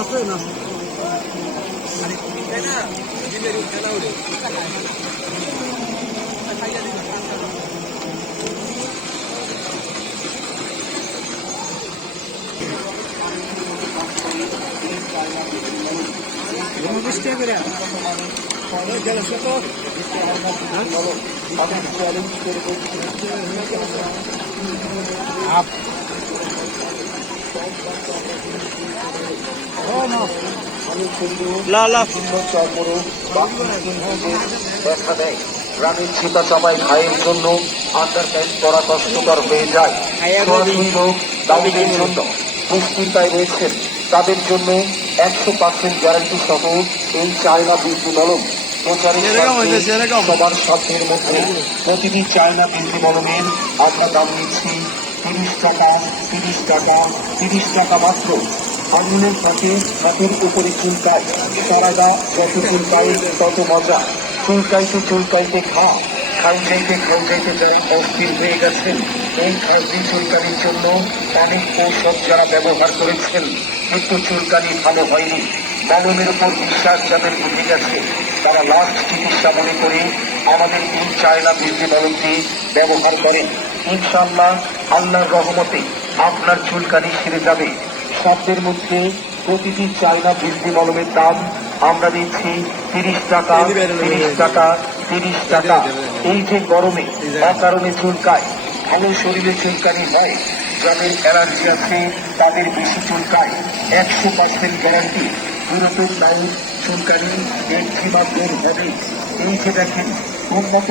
আছে না আরে তুমি তাই না দিনের খেলা উড়ে লা লা। দেখা দেয় গ্রামের ছিটা চাপাই ভাইয়ের জন্য আন্ডার প্যান্ট পরা কষ্টকর হয়ে যায় দাবিদের জন্য পুষ্টিতায় রয়েছেন তাদের জন্য একশো পার্সেন্ট গ্যারান্টি সহ এই চায়না বিদ্যুৎ হইতেছে, সবার সাধ্যের মধ্যে প্রতিটি চায়না বিদ্যুৎ মলমের আমরা দাম নিচ্ছি তিরিশ টাকা তিরিশ টাকা তিরিশ টাকা মাত্র। আঙুলের সাথে হাতের উপরে চুলকায় সারাদা যত চুলকায় তত মজা। চুলকাইতে চুলকাইতে খা। খাই যাইতে যাই অস্থির হয়ে গেছেন, এই খাসি চুলকানির জন্য অনেক ঔষধ যারা ব্যবহার করেছেন কিন্তু চুলকানি ভালো হয়নি। মলমের উপর বিশ্বাস যাদের উঠে গেছে, তারা লাস্ট চিকিৎসা মনে করে আমাদের এই চায়না বীর্য মলমটি ব্যবহার করেন। ইনশাল্লাহ আল্লাহর রহমতে আপনার চুলকানি সেরে যাবে। শব্দের মধ্যে প্রতিটি চায়না বৃদ্ধি মলমের দাম আমরা দিচ্ছি তিরিশ টাকা তিরিশ টাকা তিরিশ টাকা। এই যে গরমে অকারণে চুলকায়। ভালো শরীরে চুলকানি হয়। যাদের অ্যালার্জি আছে তাদের বেশি চুলকায়। একশো পার্সেন্ট গ্যারান্টি। পুরোপুরি লাইট চুলকানি বা দূর হবে। এই যে দেখেন, উন্নত